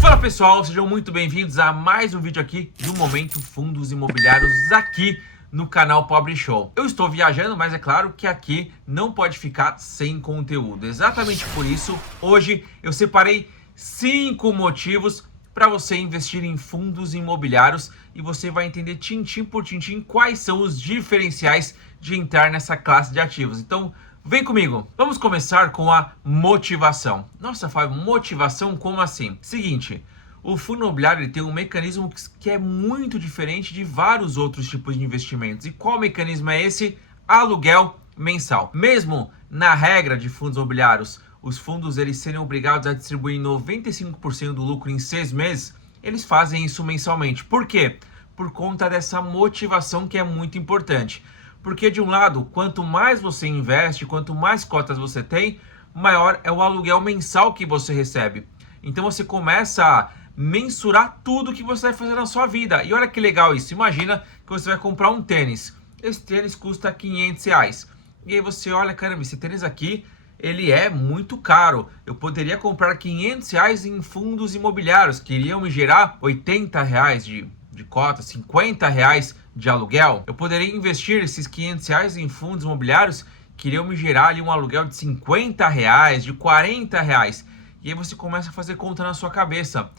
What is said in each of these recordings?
Fala pessoal, sejam muito bem-vindos a mais um vídeo aqui do Momento Fundos Imobiliários aqui no canal Pobre Show. Eu estou viajando, mas é claro que aqui não pode ficar sem conteúdo. Exatamente por isso, hoje eu separei 5 motivos para você investir em fundos imobiliários e você vai entender tintim por tintim quais são os diferenciais de entrar nessa classe de ativos. Então, vem comigo. Vamos começar com a motivação. Nossa, Fábio, motivação como assim? Seguinte, o fundo imobiliário ele tem um mecanismo que é muito diferente de vários outros tipos de investimentos. E qual mecanismo é esse? Aluguel mensal. Mesmo na regra de fundos imobiliários, os fundos eles serem obrigados a distribuir 95% do lucro em 6 meses, eles fazem isso mensalmente. Por quê? Por conta dessa motivação que é muito importante. Porque de um lado, quanto mais você investe, quanto mais cotas você tem, maior é o aluguel mensal que você recebe. Então você começa a mensurar tudo que você vai fazer na sua vida. E olha que legal isso. Imagina que você vai comprar um tênis. Esse tênis custa R$500. E aí você olha, caramba, esse tênis aqui, ele é muito caro. Eu poderia comprar R$500 em fundos imobiliários, que iriam me gerar R$80 de cota, R$50 de aluguel. Eu poderia investir esses R$500 em fundos imobiliários, que iriam me gerar ali um aluguel de R$50, de R$40. E aí você começa a fazer conta na sua cabeça.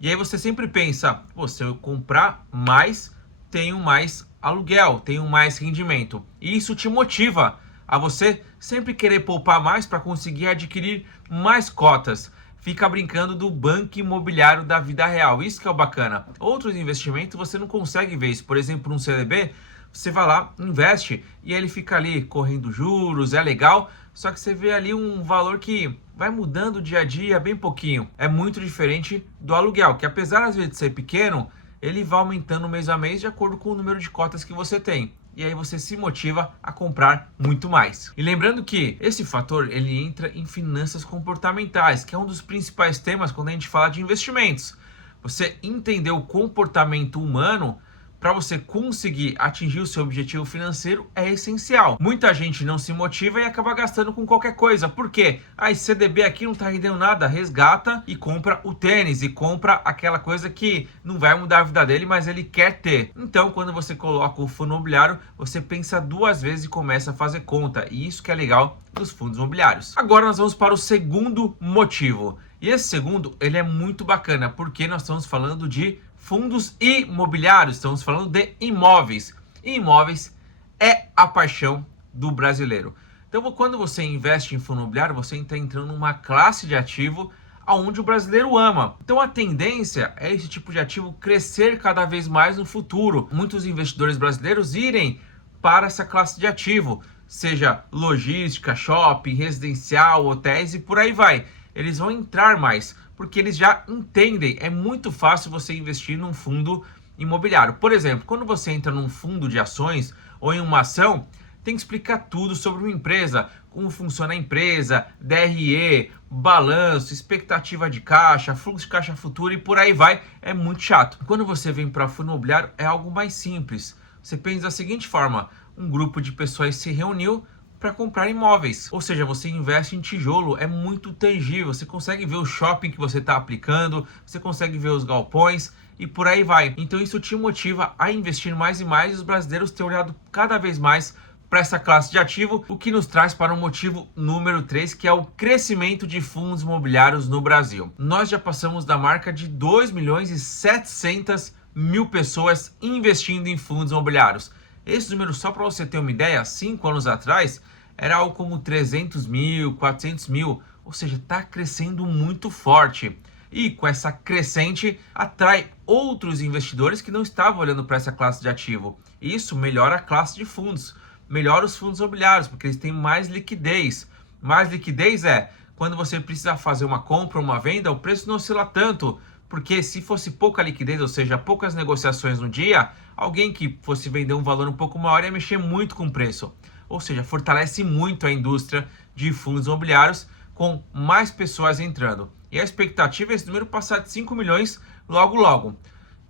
E aí você sempre pensa, pô, se eu comprar mais, tenho mais aluguel, tenho mais rendimento. E isso te motiva a você sempre querer poupar mais para conseguir adquirir mais cotas. Fica brincando do banco imobiliário da vida real. Isso que é o bacana. Outros investimentos você não consegue ver isso. Por exemplo, um CDB, você vai lá, investe e ele fica ali correndo juros, é legal. Só que você vê ali um valor que vai mudando dia a dia, bem pouquinho. É muito diferente do aluguel, que apesar às vezes de ser pequeno, ele vai aumentando mês a mês de acordo com o número de cotas que você tem. E aí você se motiva a comprar muito mais. E lembrando que esse fator ele entra em finanças comportamentais, que é um dos principais temas quando a gente fala de investimentos. Você entender o comportamento humano para você conseguir atingir o seu objetivo financeiro é essencial. Muita gente não se motiva e acaba gastando com qualquer coisa. Por quê? Esse CDB aqui não está rendendo nada, resgata e compra o tênis e compra aquela coisa que não vai mudar a vida dele, mas ele quer ter. Então, quando você coloca o fundo imobiliário, você pensa 2 vezes e começa a fazer conta. E isso que é legal dos fundos imobiliários. Agora nós vamos para o segundo motivo. E esse segundo, ele é muito bacana, porque nós estamos falando de fundos imobiliários, estamos falando de imóveis. E imóveis é a paixão do brasileiro. Então, quando você investe em fundo imobiliário, você está entrando numa classe de ativo onde o brasileiro ama. Então, a tendência é esse tipo de ativo crescer cada vez mais no futuro. Muitos investidores brasileiros irem para essa classe de ativo, seja logística, shopping, residencial, hotéis e por aí vai. Eles vão entrar mais, porque eles já entendem, é muito fácil você investir num fundo imobiliário. Por exemplo, quando você entra num fundo de ações ou em uma ação, tem que explicar tudo sobre uma empresa, como funciona a empresa, DRE, balanço, expectativa de caixa, fluxo de caixa futuro e por aí vai, é muito chato. Quando você vem para fundo imobiliário, é algo mais simples. Você pensa da seguinte forma, um grupo de pessoas se reuniu para comprar imóveis, ou seja, você investe em tijolo, é muito tangível, você consegue ver o shopping que você está aplicando, você consegue ver os galpões e por aí vai. Então isso te motiva a investir mais e mais e os brasileiros têm olhado cada vez mais para essa classe de ativo, o que nos traz para o motivo número 3, que é o crescimento de fundos imobiliários no Brasil. Nós já passamos da marca de 2.700.000 pessoas investindo em fundos imobiliários. Esse número, só para você ter uma ideia, 5 anos atrás, era algo como 300 mil, 400 mil, ou seja, está crescendo muito forte. E com essa crescente, atrai outros investidores que não estavam olhando para essa classe de ativo. Isso melhora a classe de fundos, melhora os fundos imobiliários, porque eles têm mais liquidez. Mais liquidez é quando você precisa fazer uma compra ou uma venda, o preço não oscila tanto, porque se fosse pouca liquidez, ou seja, poucas negociações no dia, alguém que fosse vender um valor um pouco maior ia mexer muito com o preço. Ou seja, fortalece muito a indústria de fundos imobiliários com mais pessoas entrando. E a expectativa é esse número passar de 5 milhões logo logo.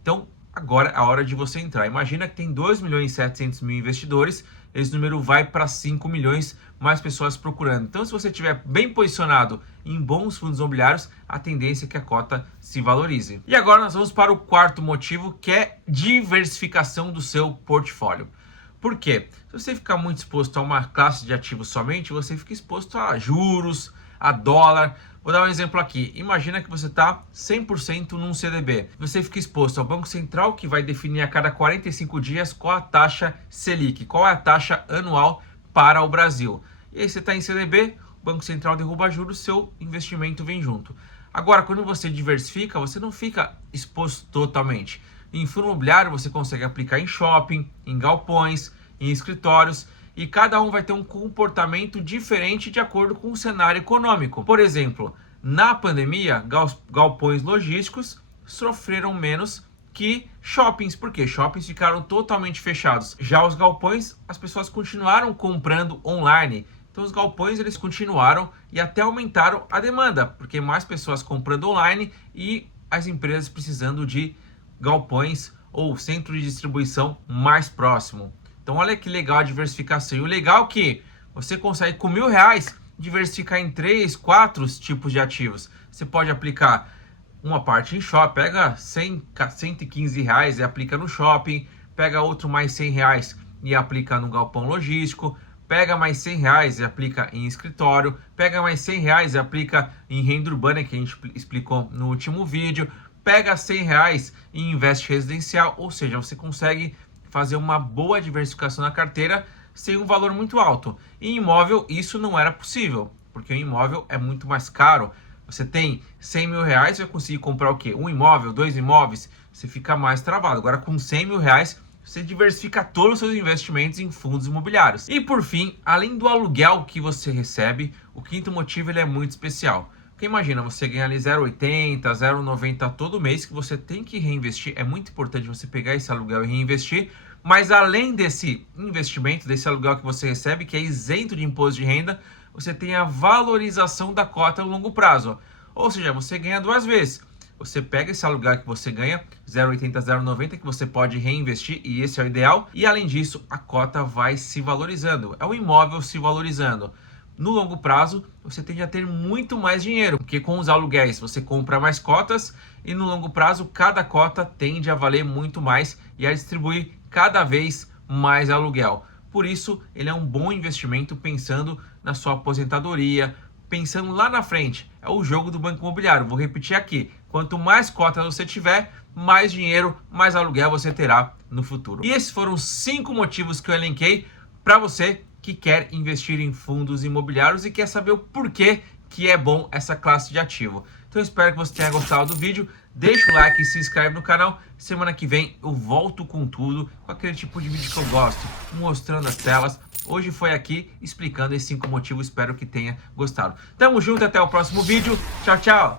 Então, agora é a hora de você entrar. Imagina que tem 2.700.000 investidores, esse número vai para 5 milhões, mais pessoas procurando. Então, se você estiver bem posicionado em bons fundos imobiliários, a tendência é que a cota se valorize. E agora nós vamos para o quarto motivo, que é diversificação do seu portfólio. Por quê? Se você ficar muito exposto a uma classe de ativos somente, você fica exposto a juros, a dólar. Vou dar um exemplo aqui. Imagina que você está 100% num CDB. Você fica exposto ao Banco Central, que vai definir a cada 45 dias qual a taxa Selic, qual é a taxa anual para o Brasil. E aí você está em CDB, o Banco Central derruba juros, seu investimento vem junto. Agora, quando você diversifica, você não fica exposto totalmente. Em fundo imobiliário, você consegue aplicar em shopping, em galpões, em escritórios, e cada um vai ter um comportamento diferente de acordo com o cenário econômico. Por exemplo, na pandemia, galpões logísticos sofreram menos que shoppings, porque shoppings ficaram totalmente fechados. Já os galpões, as pessoas continuaram comprando online. Então os galpões eles continuaram e até aumentaram a demanda, porque mais pessoas comprando online e as empresas precisando de galpões ou centro de distribuição mais próximo. Então olha que legal a diversificação. E o legal é que você consegue com R$1.000 diversificar em 3, 4 tipos de ativos. Você pode aplicar uma parte em shopping, pega 115 reais e aplica no shopping, pega outro mais 100 reais e aplica no galpão logístico, pega mais 100 reais e aplica em escritório, pega mais 100 reais e aplica em renda urbana, que a gente explicou no último vídeo, pega 100 reais e investe residencial, ou seja, você consegue fazer uma boa diversificação na carteira sem um valor muito alto. Em imóvel isso não era possível, porque o imóvel é muito mais caro. Você tem 100 mil reais, vai conseguir comprar o quê? Um imóvel, 2 imóveis, você fica mais travado. Agora com 100 mil reais, você diversifica todos os seus investimentos em fundos imobiliários. E por fim, além do aluguel que você recebe, o quinto motivo ele é muito especial. Porque imagina, você ganha ali 0,80, 0,90 todo mês que você tem que reinvestir. É muito importante você pegar esse aluguel e reinvestir. Mas além desse investimento, desse aluguel que você recebe, que é isento de imposto de renda, você tem a valorização da cota no longo prazo. Ou seja, você ganha duas vezes. Você pega esse aluguel que você ganha, 0,80, 0,90, que você pode reinvestir, e esse é o ideal. E além disso, a cota vai se valorizando. É o imóvel se valorizando. No longo prazo, você tende a ter muito mais dinheiro, porque com os aluguéis você compra mais cotas e no longo prazo cada cota tende a valer muito mais e a distribuir cada vez mais aluguel. Por isso, ele é um bom investimento pensando na sua aposentadoria, pensando lá na frente. É o jogo do banco imobiliário. Vou repetir aqui. Quanto mais cotas você tiver, mais dinheiro, mais aluguel você terá no futuro. E esses foram os 5 motivos que eu elenquei para você que quer investir em fundos imobiliários e quer saber o porquê que é bom essa classe de ativo. Então eu espero que você tenha gostado do vídeo. Deixa o like e se inscreve no canal. Semana que vem eu volto com tudo, com aquele tipo de vídeo que eu gosto, mostrando as telas. Hoje foi aqui explicando esses 5 motivos, espero que tenha gostado. Tamo junto, até o próximo vídeo. Tchau, tchau!